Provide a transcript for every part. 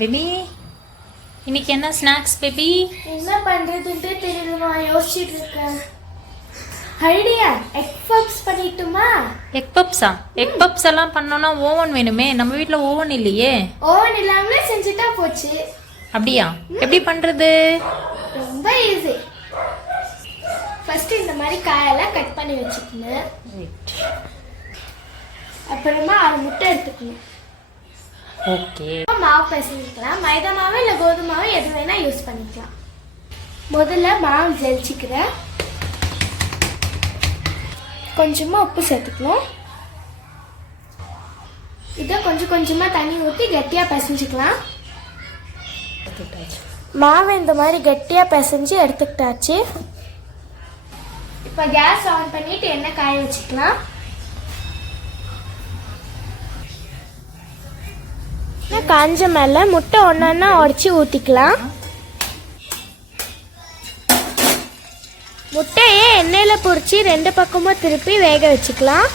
Baby இன்னைக்கு என்ன snacks baby? என்ன பண்றதுன்னு தெரியலமா, யோசிச்சுட்டு இருக்கேன். ஐடியா, எக் பப்ஸ் பண்ணிட்டுமா? எக் பப்ஸா? எக் பப்ஸ் எல்லாம் பண்ணோம்னா ஓவன் வேணுமே. நம்ம வீட்டில் ஓவன் இல்லையே. ஓவன் இல்லாமலே செஞ்சுட்டா போச்சு. அப்படியா? எப்படி பண்றது? ரொம்ப ஈஸி. ஃபர்ஸ்ட் இந்த மாதிரி காயெல்லாம் கட் பண்ணி வச்சுக்கணும். அப்புறமா 6 முட்டை எடுத்துக்கணும். ஓகே. மாவு பிசைஞ்சிக்கலாம். மைதா மாவு இல்லை கோதுமை மாவு எது வேணா யூஸ் பண்ணிக்கலாம். முதல்ல மாவு ஜலிச்சிக்கிறேன். கொஞ்சமாக உப்பு சேர்த்துக்கணும். இதை கொஞ்சம் கொஞ்சமாக தண்ணி ஊற்றி கட்டியாக பிசைஞ்சிக்கலாம். மாவு இந்த மாதிரி கட்டியாக பிசைஞ்சு எடுத்துக்கிட்டாச்சு. இப்போ கேஸ் ஆன் பண்ணிட்டு எண்ணெய் காய வச்சுக்கலாம். காஞ்ச மேலே முட்டை ஒன்றா உடச்சி ஊற்றிக்கலாம். முட்டையை எண்ணெயில் பொரிச்சு 2 பக்கமும் திருப்பி வேக வச்சுக்கலாம்.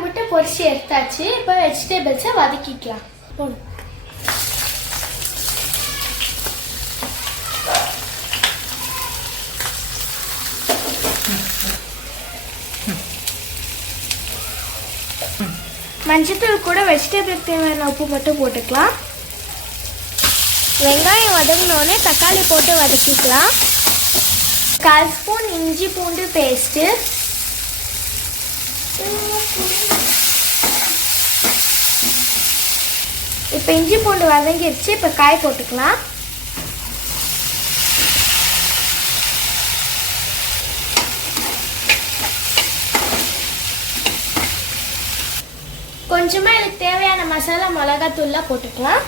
முட்டை பொரிச்சு எடுத்தாச்சு. இப்போ வெஜிடபிள்ஸை வதக்கிக்கலாம். மஞ்சத்தூள் கூட வெஜிடபிளுக்கு தேவையான உப்பு மட்டும் போட்டுக்கலாம். வெங்காயம் வதங்கினோடனே தக்காளி போட்டு வதக்கிக்கலாம். 1/4 ஸ்பூன் இஞ்சி பூண்டு பேஸ்ட்டு, இப்போ இஞ்சி பூண்டு வதங்கிடுச்சு. இப்போ காய் போட்டுக்கலாம். கொஞ்சமா இதுக்கு தேவையான மசாலா மிளகாத்தூள்லாம் போட்டுக்கலாம்.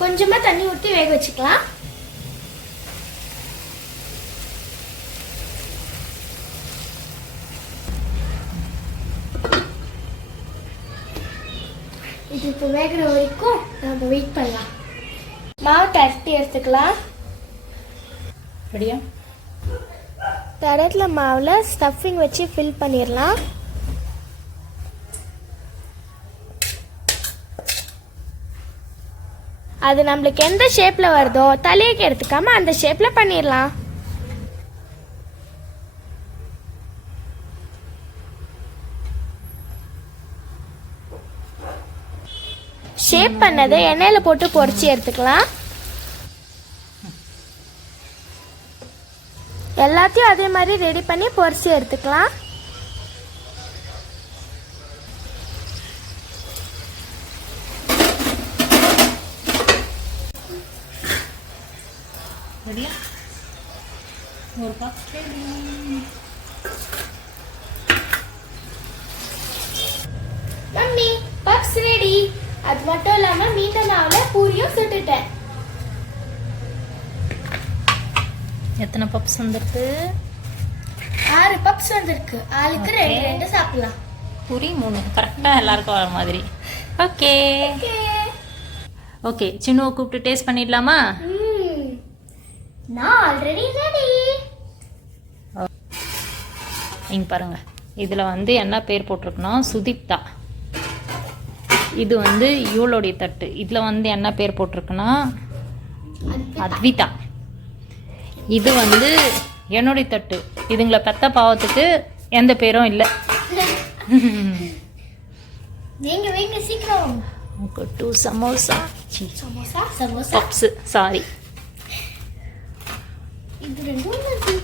கொஞ்சமா தண்ணி ஊற்றி வேக வச்சுக்கலாம். இது இப்போ வேகிற வரைக்கும் நம்ம வெயிட் பண்ணலாம். மாவு தட்டி எடுத்துக்கலாம். அப்படியா? தடத்துல மாவில் ஸ்டஃபிங் வச்சு ஃபில் பண்ணிடலாம். அது நம்மளுக்கு எந்த ஷேப்பில் வருதோ தலையைக்கு எடுத்துக்காம அந்த ஷேப்பில் பண்ணிடலாம். ஷேப் பண்ணதை எண்ணெயில் போட்டு பொரிச்சு எடுத்துக்கலாம். எல்லாத்தையும் அதே மாதிரி ரெடி பண்ணி பொரிச்சு எடுத்துக்கலாம். Mummy, puffs ready. அது மட்டும் இல்லாம மீண்ட மாவுல பூரியும் சுட்டுட்டேன். எத்தனை பப்ஸ் வந்திருக்கு? 6 பப்ஸ் வந்திருக்கு. ஆளுக்கு 2 சாப்பிடலாம். பூரி 3. கரெக்டாக எல்லாருக்கும் வர மாதிரி. Okay okay. சின்னுவை கூப்பிட்டு டேஸ்ட் பண்ணிடலாமா? நான் ஆல்ரெடி ரெடி. இங்கே பாருங்க, இதில் வந்து என்ன பேர் போட்டிருக்குன்னா சுதீப்தா. இது வந்து இவளுடைய தட்டு. இதில் வந்து என்ன பேர் போட்டிருக்குன்னா அத்விதா. இது வந்து என்னுடைய தட்டு. இதுங்களை பெத்த பாவத்துக்கு எந்த பேரும் இல்லை. நீங்க வைங்க சீக்கிரம். 2 சமோசா. Samosa puffs, sorry. இது 2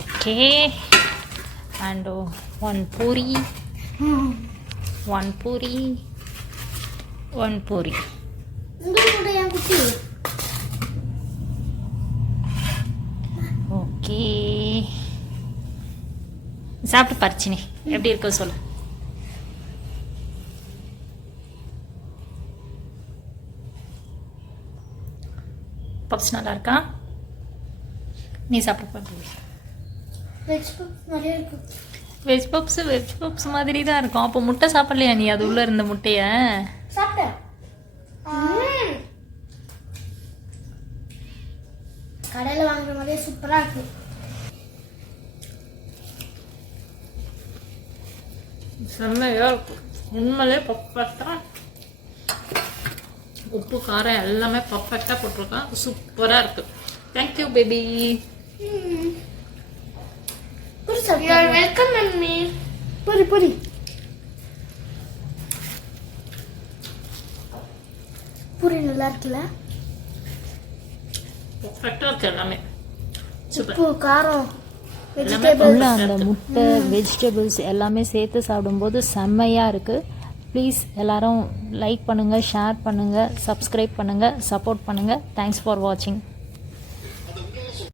ஓகே. அண்ட் 1 பூரி, 1 பூரி, 1 பூரி. உங்களுக்கு என் குட்டி. ஓகே, சாப்பிட்டு பறிச்சினே எப்படி இருக்க சொல்லு. பப்ஸ் நல்லா இருக்கா? நீ சாப்பிட்டு வெஜ் நிறைய இருக்கு. வெஜ் பப்ஸ் மாதிரி தான் இருக்கும். அப்போ முட்டை சாப்பிடலையா நீ? அது உள்ள இருந்த முட்டையை சாப்பிட்டேன். கடையில் வாங்குற மாதிரியே சூப்பராக இருக்கு. செம்மையாக இருக்கும் உண்மையிலே. பர்ஃபெக்டாக உப்பு காரம் எல்லாமே பர்ஃபெக்டாக போட்டிருக்கான். சூப்பராக இருக்குது. Thank you baby. Welcome mummy. புரி புரி. பூரி நல்லா இருக்குல்ல? பர்ஃபெக்டாக இருக்குது எல்லாமே. சூப்பர். உப்பு காரம் உள்ள அந்த முட்டை வெஜிடபிள்ஸ் எல்லாமே சேர்த்து சாப்பிடும்போது செம்மையாக இருக்குது. ப்ளீஸ் எல்லாரும் லைக் பண்ணுங்கள், ஷேர் பண்ணுங்கள், சப்ஸ்கிரைப் பண்ணுங்கள், சப்போர்ட் பண்ணுங்கள். தேங்க்ஸ் ஃபார் வாட்சிங்.